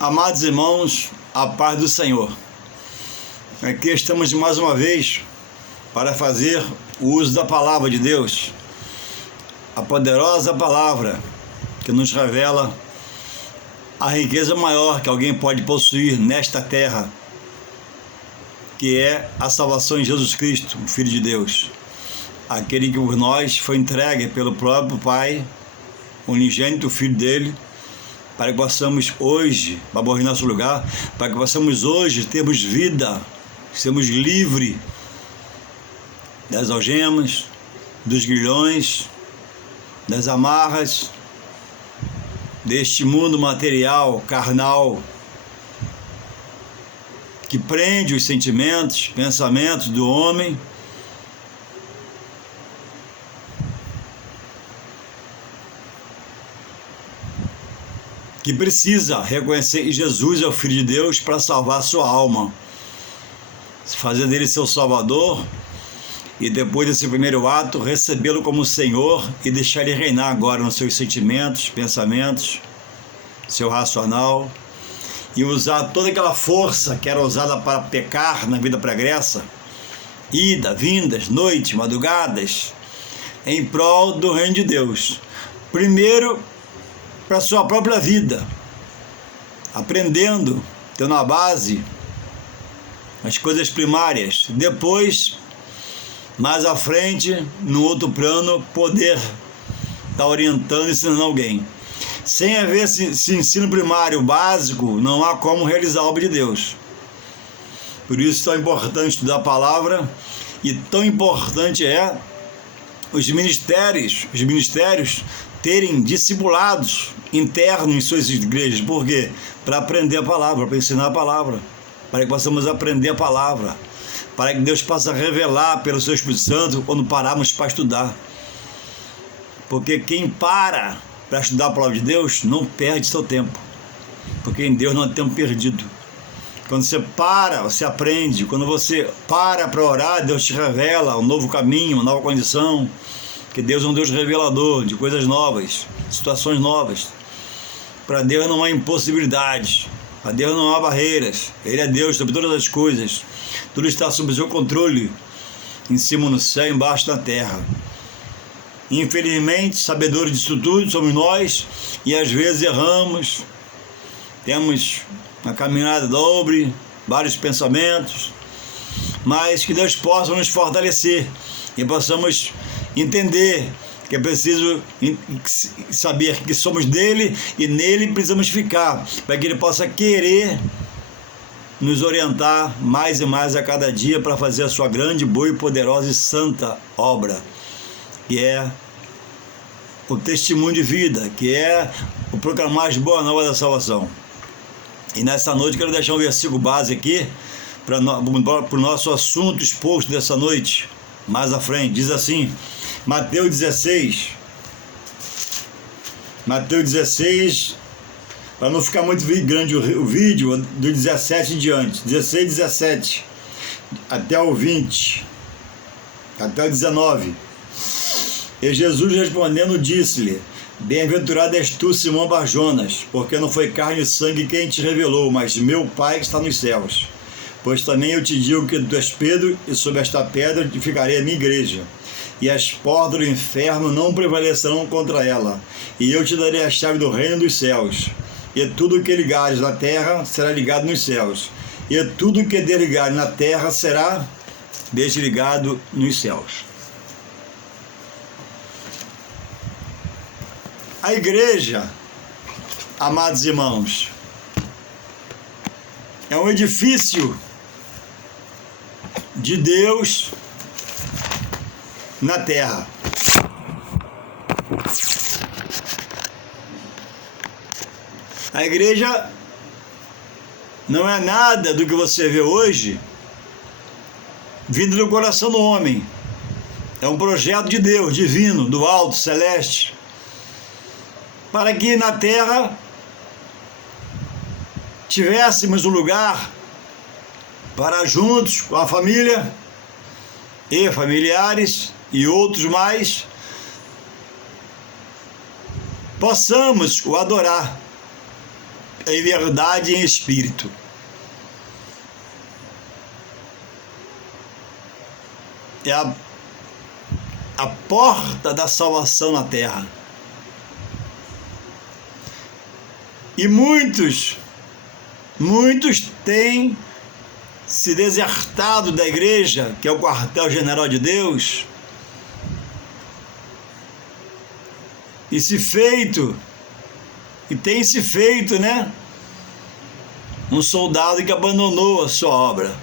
Amados irmãos, a paz do Senhor. Aqui estamos mais uma vez para fazer o uso da palavra de Deus, a poderosa palavra que nos revela a riqueza maior que alguém pode possuir nesta terra, que é a salvação em Jesus Cristo, o Filho de Deus, aquele que por nós foi entregue pelo próprio Pai, unigênito Filho dele, para que possamos hoje, para morrer em nosso lugar, para que possamos hoje termos vida, sermos livres das algemas, dos grilhões, das amarras, deste mundo material, carnal, que prende os sentimentos, pensamentos do homem, que precisa reconhecer que Jesus é o Filho de Deus para salvar sua alma, fazer dele seu Salvador e depois desse primeiro ato recebê-lo como Senhor e deixar ele reinar agora nos seus sentimentos, pensamentos, seu racional, e usar toda aquela força que era usada para pecar na vida pregressa, ida, vindas, noites, madrugadas, em prol do reino de Deus. Primeiro, para a sua própria vida, aprendendo, tendo a base, as coisas primárias. Depois, mais à frente, no outro plano, poder estar orientando e ensinando alguém. Sem haver esse ensino primário básico, não há como realizar a obra de Deus. Por isso, tão importante estudar a palavra e tão importante é os ministérios terem discipulados internos em suas igrejas. Por quê? Para aprender a palavra, para ensinar a palavra, para que possamos aprender a palavra, para que Deus possa revelar pelo seu Espírito Santo quando pararmos para estudar. Porque quem para estudar a palavra de Deus não perde seu tempo, porque em Deus não há tempo perdido. Quando você para, você aprende. Quando você para orar, Deus te revela um novo caminho, uma nova condição. Que Deus é um Deus revelador de coisas novas, situações novas. Para Deus não há impossibilidades, para Deus não há barreiras. Ele é Deus sobre todas as coisas. Tudo está sob o seu controle, em cima no céu, embaixo na terra. Infelizmente, sabedores disso tudo somos nós, e às vezes erramos, temos uma caminhada dobre, vários pensamentos, mas que Deus possa nos fortalecer e possamos entender que é preciso saber que somos dele e nele precisamos ficar, para que ele possa querer nos orientar mais e mais a cada dia para fazer a sua grande, boa e poderosa e santa obra, que é o testemunho de vida, que é o proclamar as boas novas da salvação. E nessa noite quero deixar um versículo base aqui para o nosso assunto exposto dessa noite, mais à frente. Diz assim, Mateus 16, para não ficar muito grande o vídeo, do 17 em diante, 16, 17, até o 20, até o 19. E Jesus respondendo disse-lhe, bem-aventurado és tu, Simão Barjonas, porque não foi carne e sangue quem te revelou, mas meu Pai que está nos céus. Pois também eu te digo que tu és Pedro, e sobre esta pedra edificarei a minha igreja, e as portas do inferno não prevalecerão contra ela. E eu te darei a chave do reino dos céus. E tudo o que ligares na terra será ligado nos céus, e tudo o que desligares na terra será desligado nos céus. A igreja, amados irmãos, é um edifício de Deus na terra. A igreja não é nada do que você vê hoje vindo do coração do homem. É um projeto de Deus, divino, do alto, celeste, para que na terra tivéssemos um lugar para juntos com a família e familiares e outros mais possamos o adorar em verdade e em espírito. É a porta da salvação na terra. E muitos têm se desertado da igreja, que é o quartel-general de Deus, e tem se feito, né? Um soldado que abandonou a sua obra.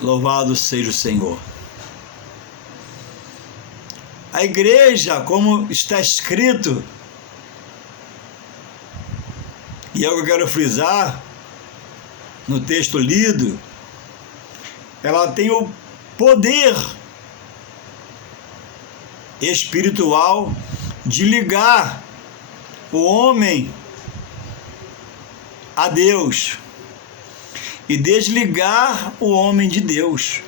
Louvado seja o Senhor. A igreja, como está escrito, e é o que eu quero frisar no texto lido, ela tem o poder espiritual de ligar o homem a Deus e desligar o homem de Deus.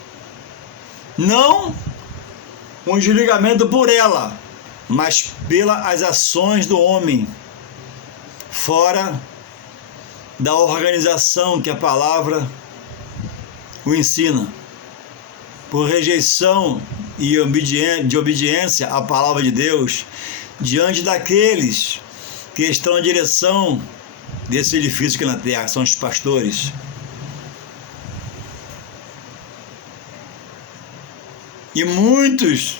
Não um desligamento por ela, mas pelas ações do homem, fora da organização que a palavra o ensina, por rejeição e de obediência à palavra de Deus, diante daqueles que estão na direção desse edifício aqui na terra, são os pastores. E muitos,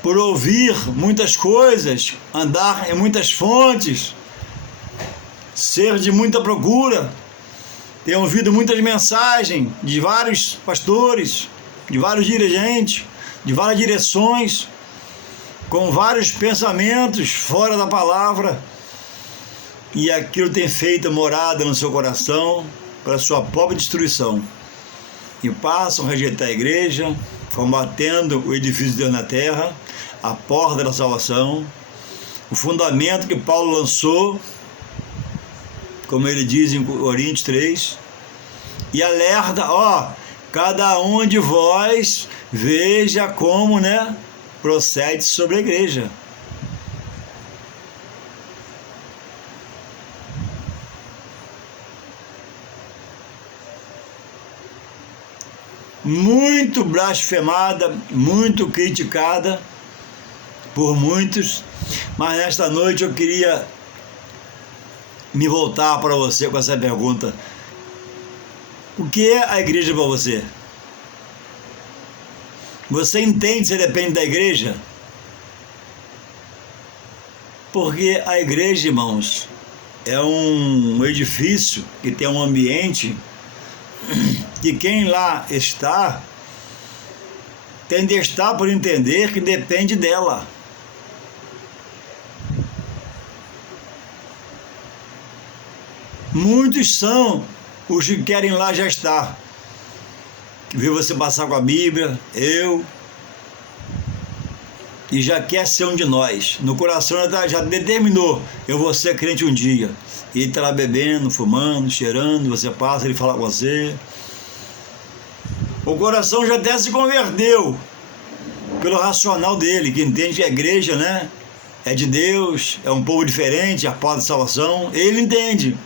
por ouvir muitas coisas, andar em muitas fontes, ser de muita procura, têm ouvido muitas mensagens de vários pastores, de vários dirigentes, de várias direções, com vários pensamentos fora da palavra, e aquilo tem feito morada no seu coração para sua própria destruição. E passam a rejeitar a igreja, combatendo o edifício de Deus na terra, a porta da salvação, o fundamento que Paulo lançou, como ele diz em Coríntios 3, e alerta, cada um de vós veja como, procede sobre a igreja. Muito blasfemada, muito criticada por muitos, mas nesta noite eu queria me voltar para você com essa pergunta: o que é a igreja para você? Você entende se depende da igreja? Porque a igreja, irmãos, é um edifício que tem um ambiente que quem lá está tem de estar por entender que depende dela. Muitos são os que querem lá já estar, que vê você passar com a Bíblia, e já quer ser um de nós. No coração já determinou: eu vou ser crente um dia. E ele está lá bebendo, fumando, cheirando, você passa, ele fala com você. O coração já até se converteu pelo racional dele, que entende que a igreja, é de Deus, é um povo diferente, a porta da salvação. Ele entende.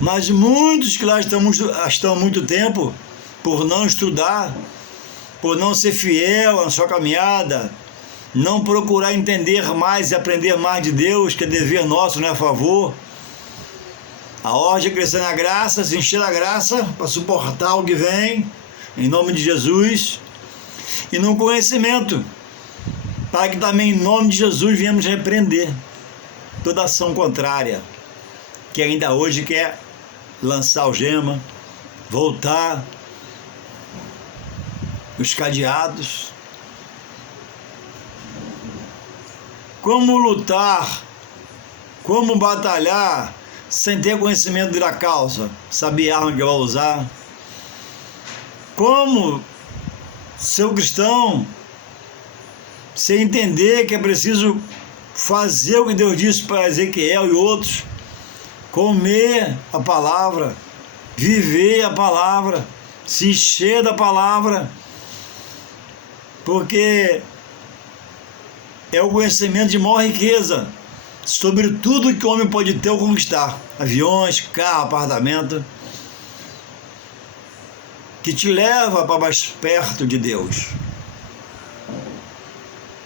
Mas muitos que lá estão há muito tempo, por não estudar, por não ser fiel à sua caminhada, não procurar entender mais e aprender mais de Deus, que é dever nosso, não é a favor. A ordem é crescer na graça, se encher da graça para suportar o que vem, em nome de Jesus, e no conhecimento, para que também em nome de Jesus venhamos repreender toda ação contrária, que ainda hoje quer lançar algema, voltar os cadeados. Como lutar, como batalhar sem ter conhecimento da causa, saber a arma que vai usar? Como ser um cristão sem entender que é preciso fazer o que Deus disse para Ezequiel e outros, comer a palavra, viver a palavra, se encher da palavra, porque é o conhecimento de maior riqueza sobre tudo que o homem pode ter ou conquistar, aviões, carro, apartamento, que te leva para mais perto de Deus.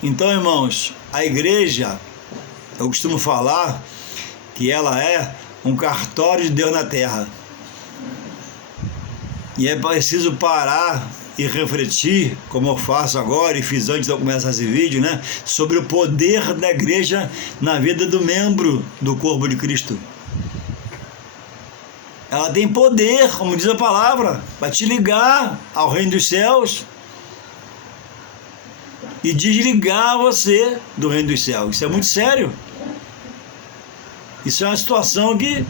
Então, irmãos, a igreja, eu costumo falar que ela é um cartório de Deus na terra. E é preciso parar e refletir, como eu faço agora e fiz antes de eu começar esse vídeo, né, sobre o poder da igreja na vida do membro do corpo de Cristo. Ela tem poder, como diz a palavra, para te ligar ao reino dos céus e desligar você do reino dos céus. Isso é muito sério. Isso é uma situação que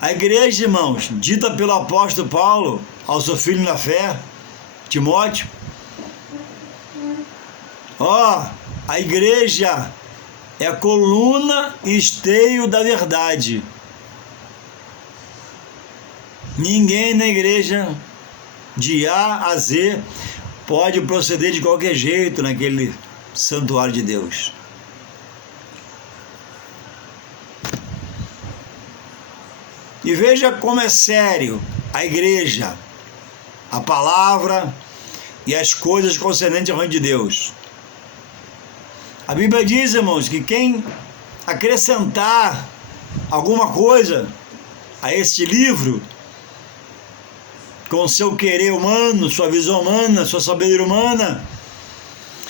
a igreja, irmãos, dita pelo apóstolo Paulo ao seu filho na fé, Timóteo, a igreja é a coluna e esteio da verdade. Ninguém na igreja, de A a Z, pode proceder de qualquer jeito naquele santuário de Deus. E veja como é sério a igreja, a palavra e as coisas concernentes ao reino de Deus. A Bíblia diz, irmãos, que quem acrescentar alguma coisa a este livro, com seu querer humano, sua visão humana, sua sabedoria humana,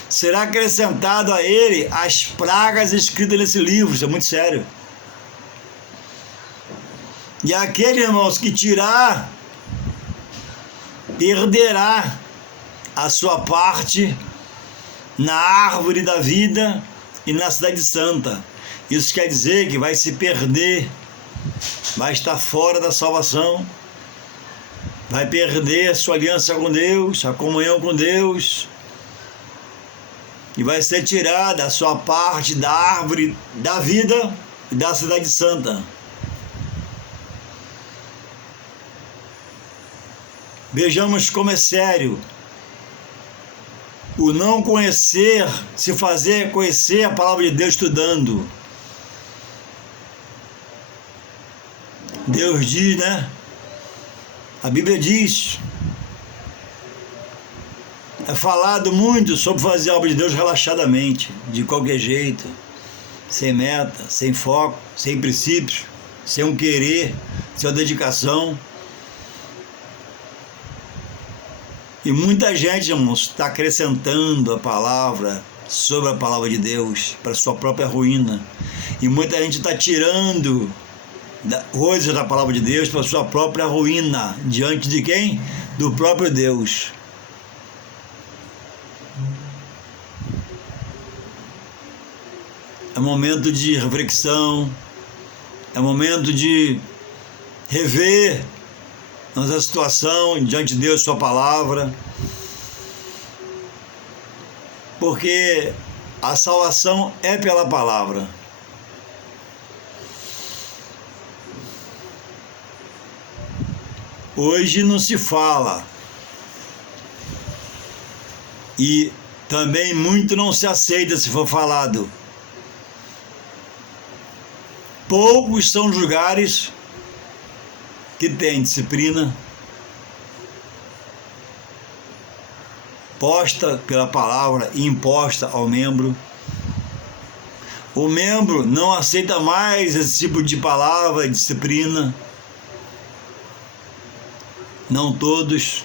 será acrescentado a ele as pragas escritas nesse livro. Isso é muito sério. E aquele, irmãos, que tirar, perderá a sua parte na árvore da vida e na cidade santa. Isso quer dizer que vai se perder, vai estar fora da salvação, vai perder a sua aliança com Deus, a comunhão com Deus, e vai ser tirada a sua parte da árvore da vida e da cidade santa. Vejamos como é sério o não conhecer, se fazer conhecer a palavra de Deus estudando. Deus diz, né? A Bíblia diz, é falado muito sobre fazer a obra de Deus relaxadamente, de qualquer jeito, sem meta, sem foco, sem princípios, sem um querer, sem uma dedicação. E muita gente, irmãos, está acrescentando a palavra sobre a palavra de Deus para sua própria ruína. E muita gente está tirando coisas da palavra de Deus para sua própria ruína. Diante de quem? Do próprio Deus. É momento de reflexão, é momento de rever nossa situação diante de Deus, sua palavra, porque a salvação é pela palavra. Hoje não se fala, e também muito não se aceita se for falado. Poucos são os lugares que tem disciplina posta pela palavra e imposta ao membro. O membro não aceita mais esse tipo de palavra, disciplina. Não todos.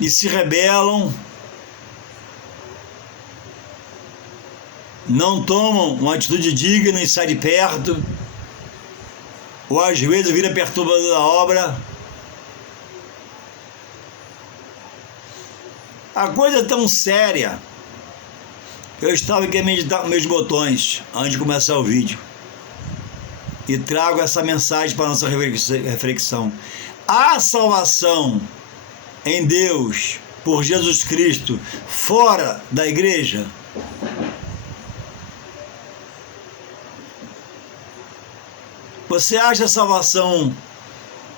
E se rebelam, não tomam uma atitude digna e saem de perto, ou às vezes vira perturbador da obra. A coisa é tão séria que eu estava aqui a meditar com meus botões antes de começar o vídeo e trago essa mensagem para a nossa reflexão. A salvação em Deus por Jesus Cristo fora da igreja? Você acha salvação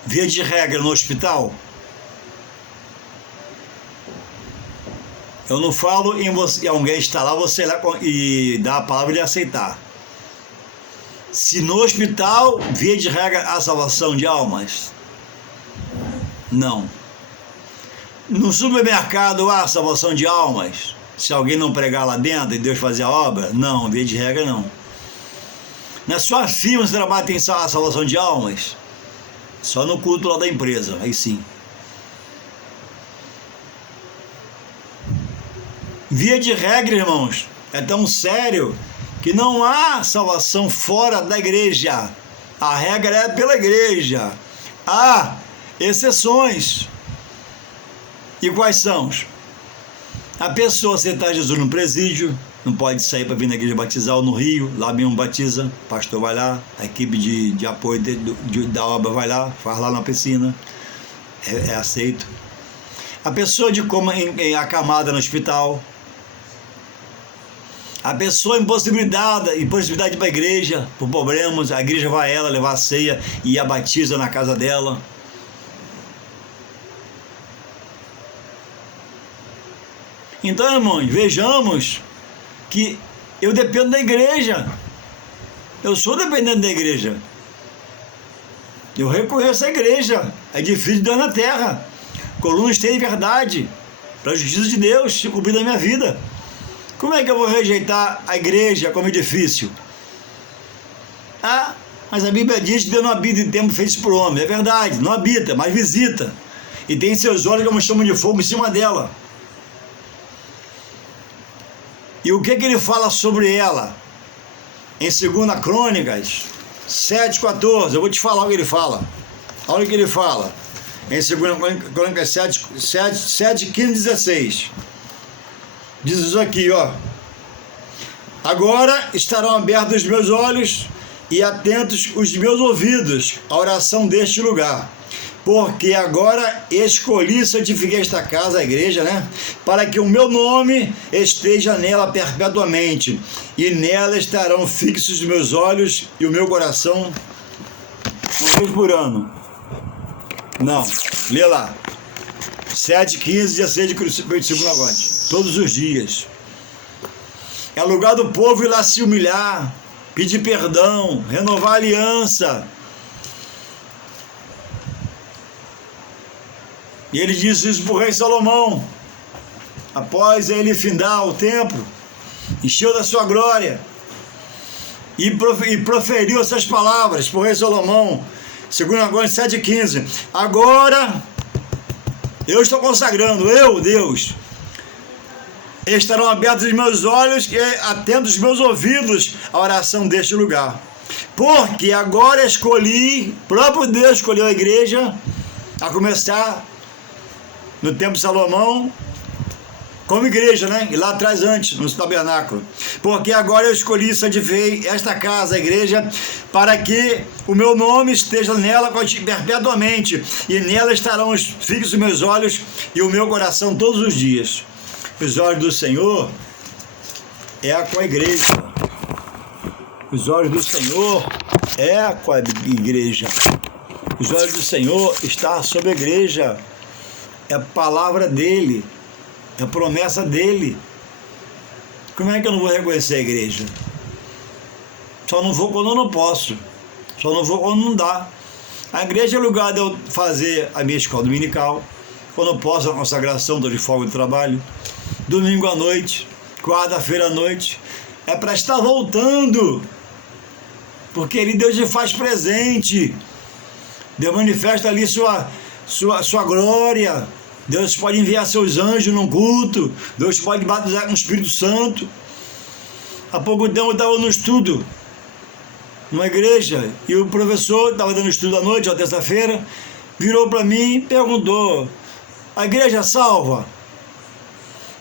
via de regra no hospital? Eu não falo em você, alguém está lá, você lá e dá a palavra e aceitar. Se no hospital, via de regra, há salvação de almas? Não. No supermercado há salvação de almas? Se alguém não pregar lá dentro e Deus fazer a obra? Não, via de regra não. Na sua firma você trabalha, tem a salvação de almas? Só no culto lá da empresa, aí sim. Via de regra, irmãos, é tão sério que não há salvação fora da igreja. A regra é pela igreja. Há exceções. E quais são? A pessoa aceitar Jesus no presídio, não pode sair para vir na igreja batizar, ou no Rio, lá mesmo batiza, o pastor vai lá, a equipe de apoio da obra vai lá, faz lá na piscina, é aceito. A pessoa de coma acamada no hospital, a pessoa impossibilitada de ir para a igreja, por problemas, a igreja vai ela levar a ceia e a batiza na casa dela. Então, irmãos, vejamos que eu dependo da igreja. Eu sou dependente da igreja. Eu reconheço a igreja, edifício de Deus na terra, coluna esteira de verdade, para a justiça de Deus se cumprir na minha vida. Como é que eu vou rejeitar a igreja como edifício? Ah, mas a Bíblia diz que Deus não habita em templo feito por homem. É verdade, não habita, mas visita. E tem seus olhos como chama de fogo em cima dela. E o que ele fala sobre ela? Em 2 Crônicas 7,14, eu vou te falar o que ele fala. Olha o que ele fala. Em 2 Crônicas 7, 15, 16. Diz isso aqui, ó. Agora estarão abertos os meus olhos e atentos os meus ouvidos à oração deste lugar. Porque agora escolhi e santifiquei esta casa, a igreja, né? Para que o meu nome esteja nela perpetuamente. E nela estarão fixos os meus olhos e o meu coração uma vez por ano. Não, lê lá. 7, 15, 16 de 2 Coríntios. Todos os dias. É lugar do povo ir lá se humilhar, pedir perdão, renovar a aliança. E ele disse isso para o rei Salomão. Após ele findar o templo, encheu da sua glória e proferiu essas palavras para o rei Salomão. 2 Crônicas 7,15. Agora eu estou consagrando, eu, Deus, estarão abertos os meus olhos e atentos os meus ouvidos à oração deste lugar. Porque agora escolhi, próprio Deus escolheu a igreja, a começar no tempo de Salomão, como igreja, né? E lá atrás antes, no tabernáculo. Porque agora eu escolhi e santifiquei esta casa, a igreja, para que o meu nome esteja nela perpetuamente, e nela estarão fixos os meus olhos e o meu coração todos os dias. Os olhos do Senhor é com a igreja. Os olhos do Senhor é com a igreja. Os olhos do Senhor estão sobre a igreja. É a palavra dele, é a promessa dele. Como é que eu não vou reconhecer a igreja? Só não vou quando eu não posso, só não vou quando não dá. A igreja é o lugar de eu fazer a minha escola dominical, quando eu posso, a consagração, estou de folga do trabalho, domingo à noite, quarta-feira à noite, é para estar voltando, porque ali Deus te faz presente, Deus manifesta ali sua glória. Deus pode enviar seus anjos num culto, Deus pode batizar com o Espírito Santo. Há pouco tempo eu estava no estudo, numa igreja, e o professor estava dando estudo à noite, à terça-feira, virou para mim e perguntou: a igreja salva?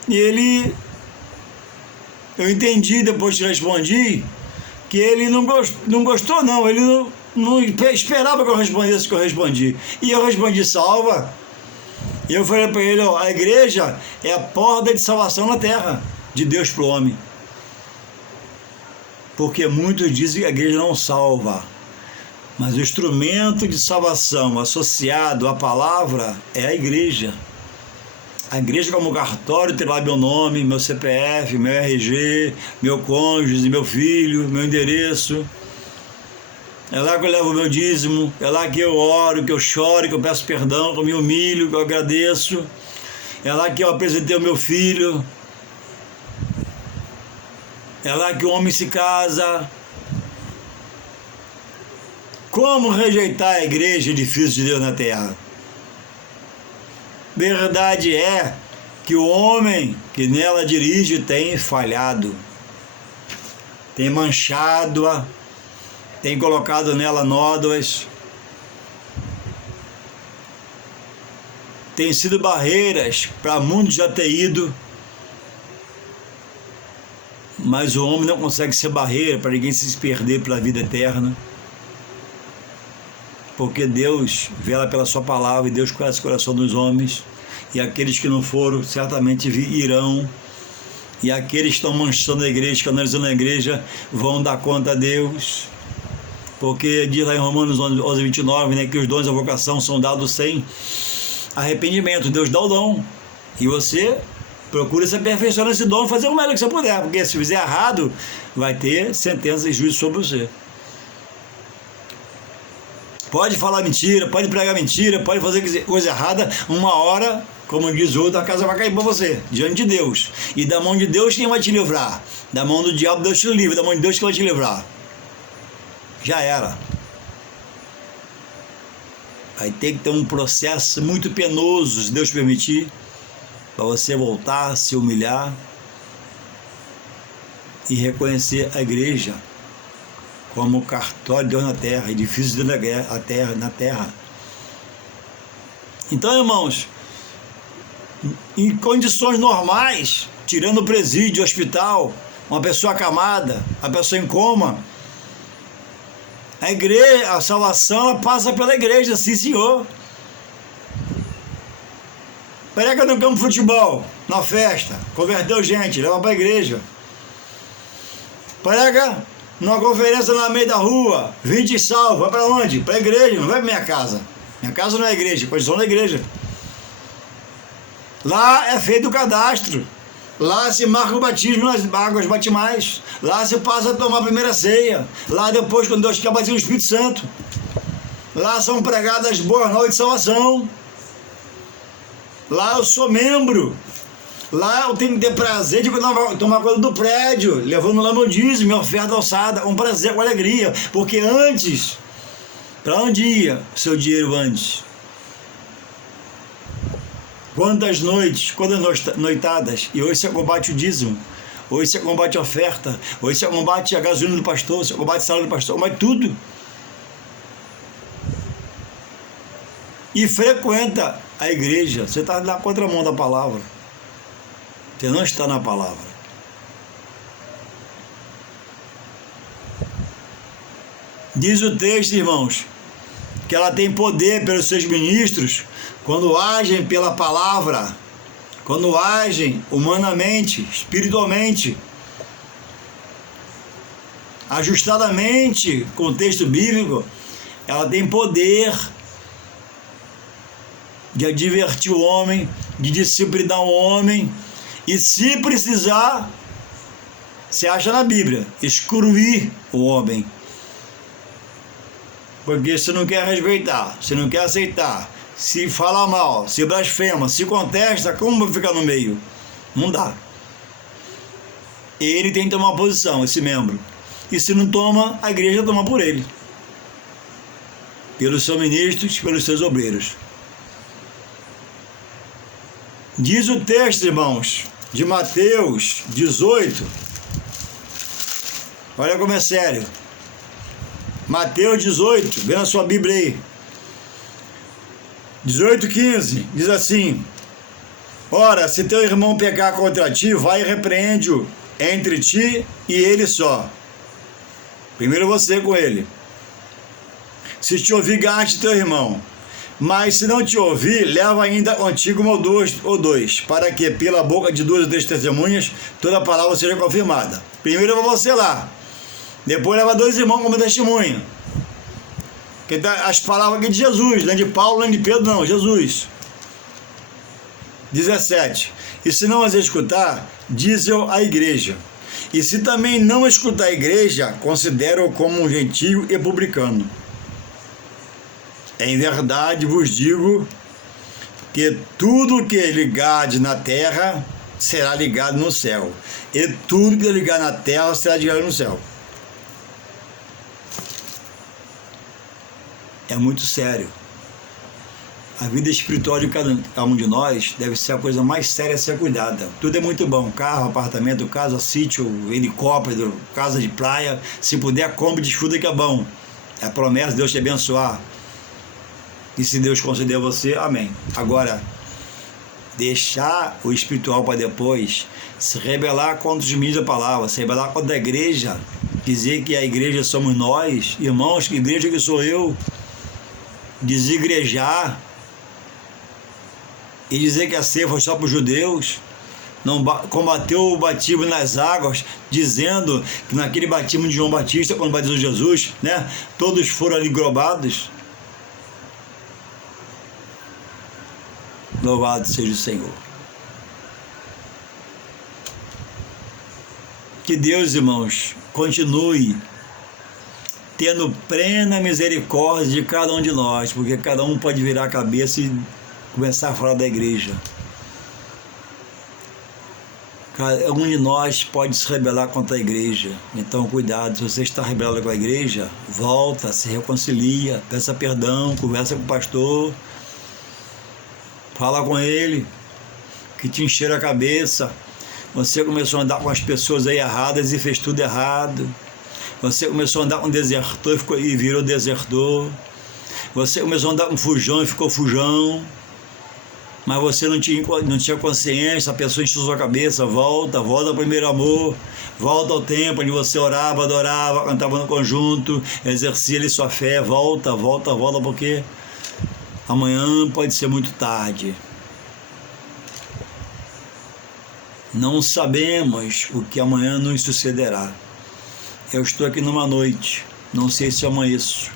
E eu entendi depois que respondi, que ele não gostou não, ele não esperava que eu respondesse o que eu respondi. E eu respondi: salva. E eu falei para ele, ó, a igreja é a porta de salvação na terra, de Deus para o homem. Porque muitos dizem que a igreja não salva, mas o instrumento de salvação associado à palavra é a igreja. A igreja como cartório tem lá meu nome, meu CPF, meu RG, meu cônjuge, meu filho, meu endereço. É lá que eu levo o meu dízimo, é lá que eu oro, que eu choro, que eu peço perdão, que eu me humilho, que eu agradeço. É lá que eu apresentei o meu filho. É lá que o homem se casa. Como rejeitar a igreja, edifício de Deus na terra? Verdade é que o homem que nela dirige tem falhado, tem manchado-a, tem colocado nela nódoas, tem sido barreiras para muitos já ter ido, mas o homem não consegue ser barreira para ninguém se perder pela vida eterna, porque Deus vela pela sua palavra e Deus conhece o coração dos homens, e aqueles que não foram certamente irão, e aqueles que estão manchando a igreja, escandalizando a igreja, vão dar conta a Deus, porque diz lá em Romanos 11, 29, né, que os dons da vocação são dados sem arrependimento. Deus dá o dom, e você procura se aperfeiçoar nesse dom e fazer o melhor que você puder, porque se fizer errado, vai ter sentença e juízo sobre você. Pode falar mentira, pode pregar mentira, pode fazer coisa errada, uma hora, como diz o outro, a casa vai cair para você, diante de Deus. E da mão de Deus quem vai te livrar? Da mão do diabo Deus te livra, da mão de Deus quem vai te livrar? Já era. Vai ter que ter um processo muito penoso, se Deus permitir, para você voltar, se humilhar e reconhecer a igreja como cartório de Deus na terra, edifício de Deus na terra. Então, irmãos, em condições normais, tirando o presídio, o hospital, uma pessoa acamada, a pessoa em coma, a igreja, a salvação, ela passa pela igreja, sim senhor. Prega no campo de futebol, na festa, converteu gente, leva para a igreja. Prega numa conferência no meio da rua, 20 salva, vai para onde? Para a igreja, não vai para minha casa. Minha casa não é igreja, posição da igreja. Lá é feito o cadastro, lá se marca o batismo nas águas batimais, lá se passa a tomar a primeira ceia, lá depois quando Deus quer bater o Espírito Santo, lá são pregadas boas novas de salvação, lá eu sou membro, lá eu tenho que ter prazer de tomar conta do prédio, levando lá meu dízimo, minha oferta alçada, com prazer, com alegria, porque antes, para onde ia seu dinheiro antes? Quantas noites, quantas noitadas, e hoje você combate o dízimo, hoje você combate a oferta, hoje você combate a gasolina do pastor, você combate o salário do pastor, combate tudo. E frequenta a igreja, você está na contramão da palavra, você não está na palavra. Diz o texto, irmãos, que ela tem poder pelos seus ministros, quando agem pela palavra, quando agem humanamente, espiritualmente, ajustadamente com o texto bíblico, ela tem poder de advertir o homem, de disciplinar o homem, e se precisar, se acha na Bíblia, excluir o homem. Porque se não quer respeitar, se não quer aceitar, se fala mal, se blasfema, se contesta, como vai ficar no meio? Não dá. Ele tem que tomar posição, esse membro. E se não toma, a igreja toma por ele. Pelos seus ministros, pelos seus obreiros. Diz o texto, irmãos, de Mateus 18. Olha como é sério. Mateus 18, vê na sua Bíblia aí. 18:15, diz assim: ora, se teu irmão pecar contra ti, vai e repreende-o entre ti e ele só. Primeiro você com ele. Se te obrigaste teu irmão, Mas se não te ouvir, leva ainda contigo um ou dois, para que pela boca de 2 ou 3 testemunhas toda a palavra seja confirmada. Primeiro leva você lá, depois leva 2 irmãos como testemunha. Que tá as palavras aqui de Jesus, não é de Paulo, nem de Pedro, não, Jesus. 17. E se não as escutar, dize-o à igreja. E se também não escutar a igreja, considera-o como um gentio e publicano. Em verdade vos digo que tudo que ligardes na terra será ligado no céu, e tudo que ligar na terra será ligado no céu. É muito sério. A vida espiritual de cada um de nós deve ser a coisa mais séria a ser cuidada. Tudo é muito bom, carro, apartamento, casa, sítio, helicóptero, casa de praia. Se puder, compre, desfruta que é bom. É a promessa de Deus te abençoar. E se Deus conceder a você, amém. Agora, deixar o espiritual para depois, se rebelar contra os meios da palavra, se rebelar contra a igreja, dizer que a igreja somos nós, irmãos, que igreja que sou eu, desigrejar e dizer que a ceia foi só para os judeus, não combateu o batismo nas águas, dizendo que naquele batismo de João Batista, quando batizou Jesus, né, todos foram ali engrobados. Louvado seja o Senhor. Que Deus, irmãos, continue tendo plena misericórdia de cada um de nós, porque cada um pode virar a cabeça e começar a falar da igreja. Cada um de nós pode se rebelar contra a igreja. Então, cuidado, se você está rebelado com a igreja, volta, se reconcilia, peça perdão, conversa com o pastor, fala com ele, que te encheram a cabeça. Você começou a andar com as pessoas aí erradas e fez tudo errado. Você começou a andar com desertor e virou desertor. Você começou a andar com fujão e ficou fujão. Mas você não tinha consciência, a pessoa encheu sua cabeça. Volta ao primeiro amor. Volta ao tempo onde você orava, adorava, cantava no conjunto, exercia ali sua fé. Volta, porque amanhã pode ser muito tarde. Não sabemos o que amanhã nos sucederá. Eu estou aqui numa noite, não sei se amanheço.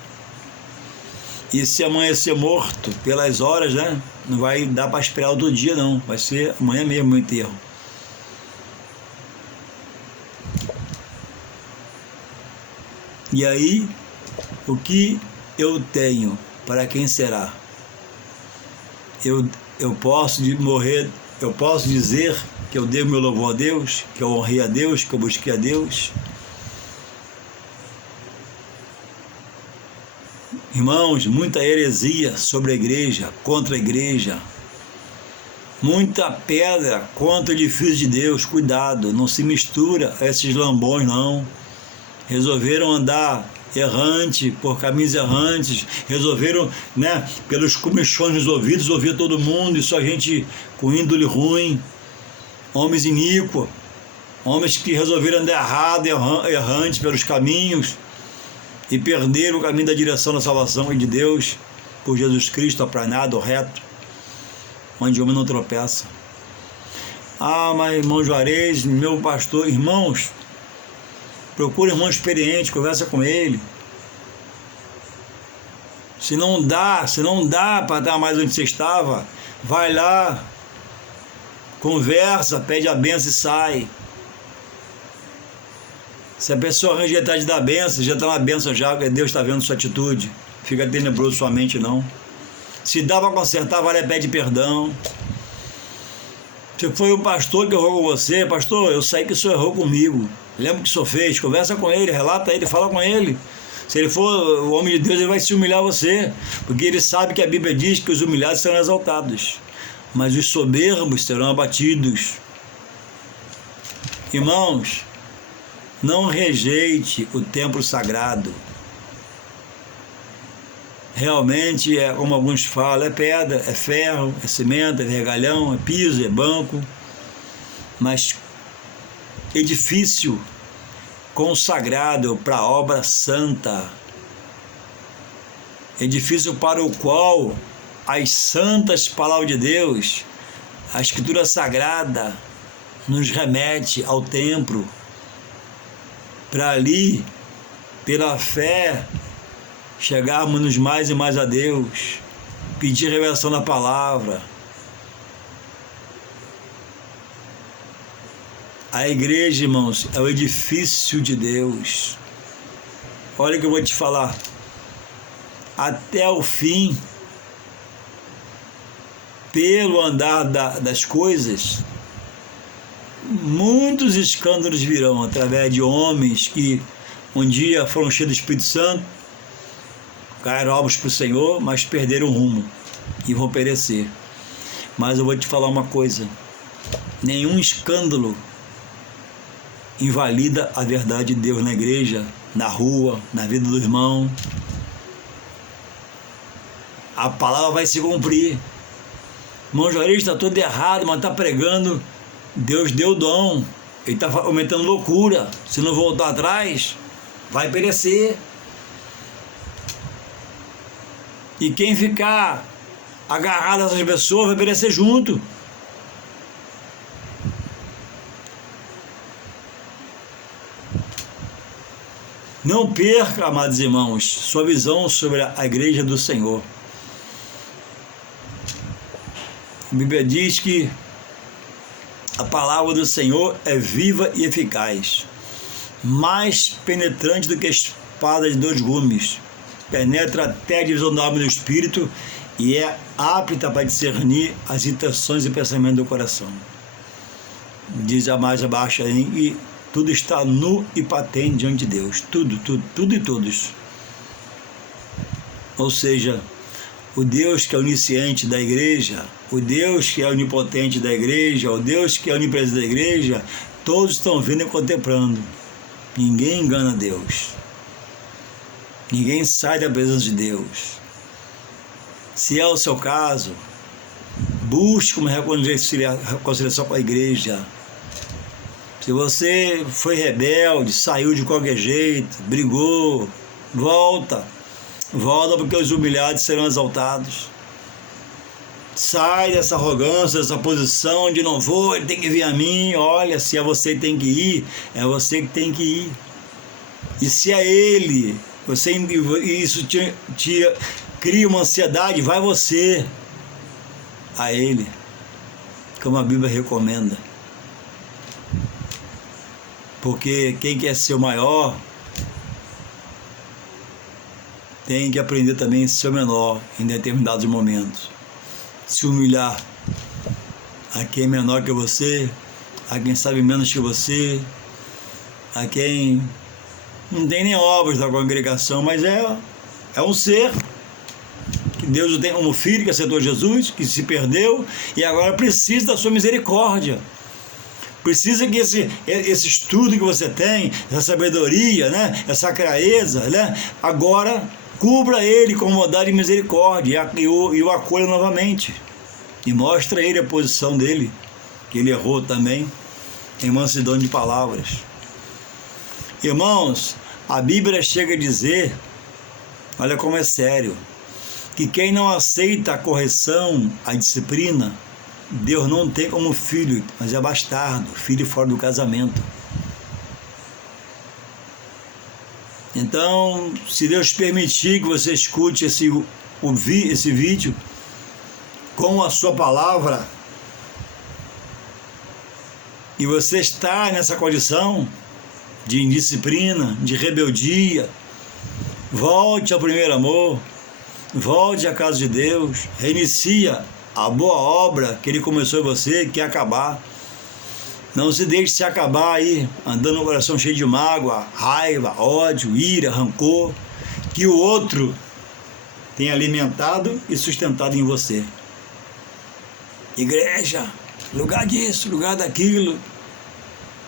E se amanhecer morto pelas horas, né? Não vai dar para esperar outro dia, não. Vai ser amanhã mesmo o enterro. E aí, o que eu tenho, para quem será? Eu posso morrer, eu posso dizer que eu dei meu louvor a Deus, que eu honrei a Deus, que eu busquei a Deus. Irmãos, muita heresia sobre a igreja, contra a igreja. Muita pedra contra o edifício de Deus. Cuidado, não se mistura a esses lambões, não. Resolveram andar errante, por caminhos errantes, resolveram, né, pelos comichões nos ouvidos, ouvir todo mundo, e só gente com índole ruim, homens iníquos, homens que resolveram andar errado, errante pelos caminhos, e perderam o caminho da direção da salvação e de Deus, por Jesus Cristo, aplanado, reto, onde o homem não tropeça. Ah, mas irmão Juarez, meu pastor, irmãos, procure um irmão experiente, conversa com ele. Se não dá para estar mais onde você estava, vai lá, conversa, pede a benção e sai. Se a pessoa rejeitar de dar benção, já está na benção já, porque Deus está vendo sua atitude. Fica tenebroso sua mente, não. Se dá para consertar, vai lá e pede perdão. Se foi o pastor que errou com você, pastor, eu sei que o senhor errou comigo. Lembra o que o senhor fez? Conversa com ele, relata ele, fala com ele. Se ele for o homem de Deus, ele vai se humilhar a você, porque ele sabe que a Bíblia diz que os humilhados serão exaltados, mas os soberbos serão abatidos. Irmãos, não rejeite o templo sagrado. Realmente, como alguns falam, é pedra, é ferro, é cimento, é vergalhão, é piso, é banco, mas edifício consagrado para a obra santa, edifício para o qual as santas palavras de Deus, a Escritura Sagrada, nos remete ao templo, para ali, pela fé, chegarmos mais e mais a Deus, pedir revelação da palavra. A igreja, irmãos, é o edifício de Deus. Olha o que eu vou te falar. Até o fim, pelo andar das coisas, muitos escândalos virão através de homens que um dia foram cheios do Espírito Santo, caíram alvos para o Senhor, mas perderam o rumo e vão perecer. Mas eu vou te falar uma coisa: nenhum escândalo invalida a verdade de Deus na igreja, na rua, na vida do irmão. A palavra vai se cumprir. Irmão Juarez, está tudo errado, mas está pregando. Deus deu o dom. Ele está aumentando loucura. Se não voltar atrás, vai perecer. E quem ficar agarrado a essas pessoas vai perecer junto. Não perca, amados irmãos, sua visão sobre a igreja do Senhor. A Bíblia diz que a palavra do Senhor é viva e eficaz, mais penetrante do que a espada de 2 gumes, penetra até a divisão da alma e do espírito e é apta para discernir as intenções e pensamentos do coração. Diz a mais abaixo aí, e tudo está nu e patente diante de Deus. Tudo e todos. Ou seja, o Deus que é onisciente da igreja, o Deus que é onipotente da igreja, o Deus que é onipresente da igreja, todos estão vendo e contemplando. Ninguém engana Deus. Ninguém sai da presença de Deus. Se é o seu caso, busque uma reconciliação com a igreja. Se você foi rebelde, saiu de qualquer jeito, brigou, volta porque os humilhados serão exaltados. Sai dessa arrogância, dessa posição de não vou, ele tem que vir a mim. Olha, se é você que tem que ir, é você que tem que ir. E se é ele, isso te cria uma ansiedade, vai você a ele, como a Bíblia recomenda. Porque quem quer ser o maior tem que aprender também a ser o menor em determinados momentos. Se humilhar a quem é menor que você, a quem sabe menos que você, a quem não tem nem obras da congregação, mas é um ser que Deus tem como filho, que aceitou Jesus, que se perdeu e agora precisa da sua misericórdia. Precisa que esse estudo que você tem, essa sabedoria, né, essa clareza, né, agora cubra ele com bondade e misericórdia e o acolha novamente. E mostra a ele a posição dele, que ele errou também, em mansidão de palavras. Irmãos, a Bíblia chega a dizer, olha como é sério, que quem não aceita a correção, a disciplina, Deus não tem como filho, mas é bastardo, filho fora do casamento. Então, se Deus permitir que você escute esse vídeo com a sua palavra, e você está nessa condição de indisciplina, de rebeldia, volte ao primeiro amor, volte à casa de Deus, reinicia a boa obra que ele começou em você, que é acabar. Não se deixe se acabar aí, andando no coração cheio de mágoa, raiva, ódio, ira, rancor, que o outro tem alimentado e sustentado em você. Igreja, lugar disso, lugar daquilo,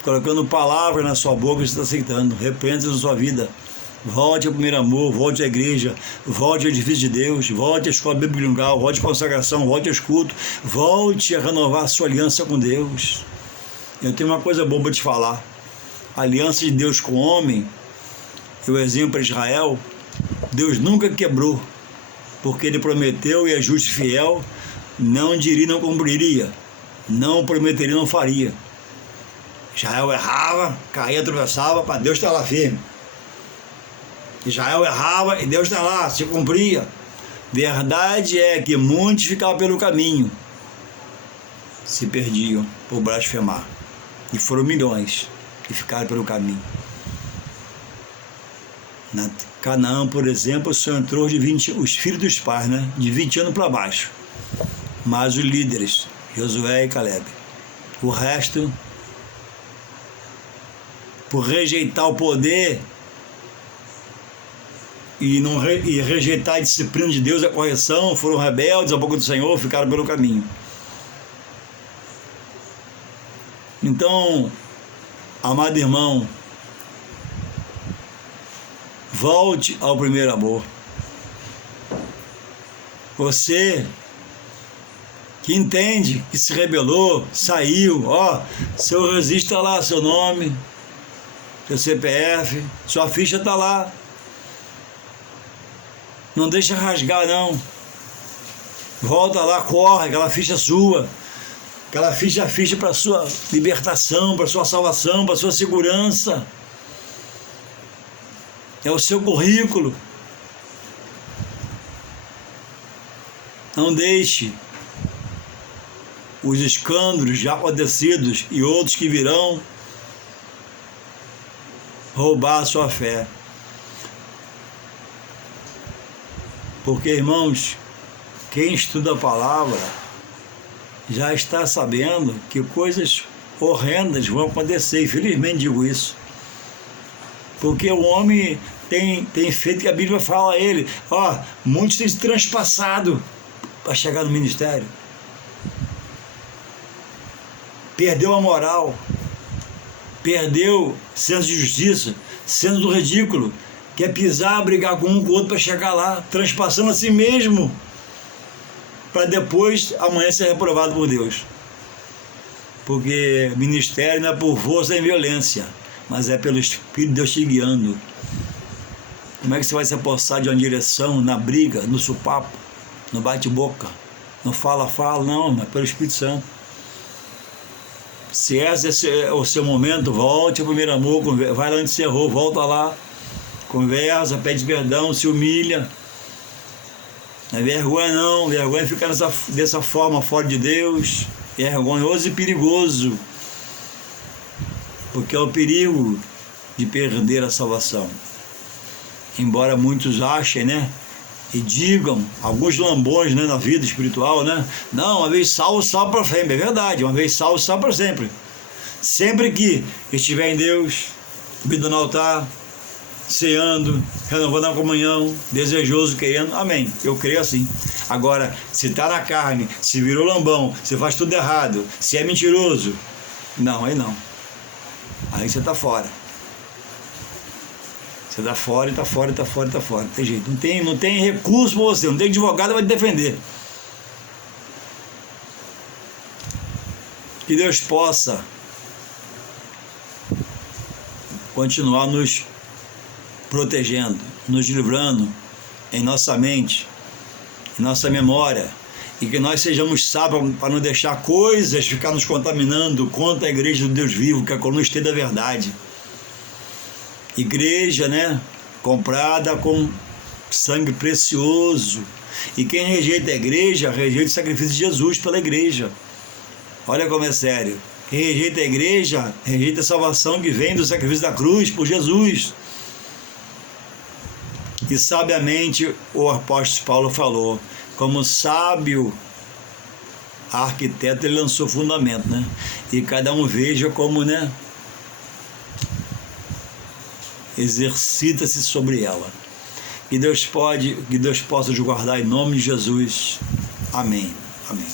colocando palavras na sua boca e você está aceitando. Repreenda na sua vida. Volte ao primeiro amor, volte à igreja, volte ao edifício de Deus, volte à escola bíblica local, volte à consagração, volte aos cultos, volte a renovar a sua aliança com Deus. Eu tenho uma coisa boa para te falar. A aliança de Deus com o homem, o exemplo para Israel, Deus nunca quebrou. porque ele prometeu e é justo e fiel, não diria, não cumpriria, não prometeria, não faria. Israel errava, caía, atravessava, para Deus estar lá firme. Israel errava e Deus está lá, se cumpria. Verdade é que muitos ficavam pelo caminho, se perdiam por blasfemar. E foram milhões que ficaram pelo caminho. Na Canaã, por exemplo, só entrou os filhos dos pais, né? De 20 anos para baixo. Mas os líderes, Josué e Caleb. O resto, por rejeitar o poder e rejeitar a disciplina de Deus, a correção, foram rebeldes ao boca do Senhor, ficaram pelo caminho. Então, amado irmão, volte ao primeiro amor. Você que entende, que se rebelou, saiu, seu registro está lá, seu nome, seu CPF, sua ficha está lá. Não deixa rasgar, não. Volta lá, corre, aquela ficha é sua. Aquela ficha é a ficha para a sua libertação, para a sua salvação, para a sua segurança. É o seu currículo. Não deixe os escândalos já acontecidos e outros que virão roubar a sua fé. Porque, irmãos, quem estuda a palavra já está sabendo que coisas horrendas vão acontecer. Infelizmente digo isso. Porque o homem tem feito que a Bíblia fala a ele. Muitos têm se transpassado para chegar no ministério. Perdeu a moral. Perdeu senso de justiça, senso do ridículo. Quer pisar, brigar com um com o outro para chegar lá, transpassando a si mesmo, para depois amanhã ser reprovado por Deus. Porque ministério não é por força nem violência, mas é pelo Espírito de Deus te guiando. Como é que você vai se apossar de uma direção na briga, no supapo, no bate-boca, no fala-fala? Não, mas pelo Espírito Santo. Se esse é o seu momento, volte ao primeiro amor, vai lá onde você errou, volta lá. Conversa, pede perdão, se humilha. Não é vergonha não, vergonha é ficar dessa forma fora de Deus, é vergonhoso e perigoso, porque é o perigo de perder a salvação. Embora muitos achem, né, e digam, alguns lambões, né, na vida espiritual, né, não, uma vez salvo, salvo para sempre, é verdade, uma vez salvo, salvo para sempre. Sempre que estiver em Deus, vida no altar, ceando, renovando a comunhão, desejoso, querendo, amém, eu creio assim. Agora, se está na carne, se virou lambão, se faz tudo errado, se é mentiroso, não, aí não, aí você está fora. Você está fora, está fora, está fora, está fora, não tem jeito, não tem recurso para você, não tem advogado que vai te defender. Que Deus possa continuar nos protegendo, nos livrando em nossa mente, em nossa memória, e que nós sejamos sábios para não deixar coisas ficar nos contaminando contra a igreja do Deus vivo, que é a coluna esteira da verdade. Igreja, né, comprada com sangue precioso, e quem rejeita a igreja, rejeita o sacrifício de Jesus pela igreja. Olha como é sério. Quem rejeita a igreja, rejeita a salvação que vem do sacrifício da cruz por Jesus. E sabiamente o apóstolo Paulo falou, como sábio arquiteto, ele lançou fundamento, né? E cada um veja como, né, exercita-se sobre ela. Que Deus possa te guardar em nome de Jesus. Amém. Amém.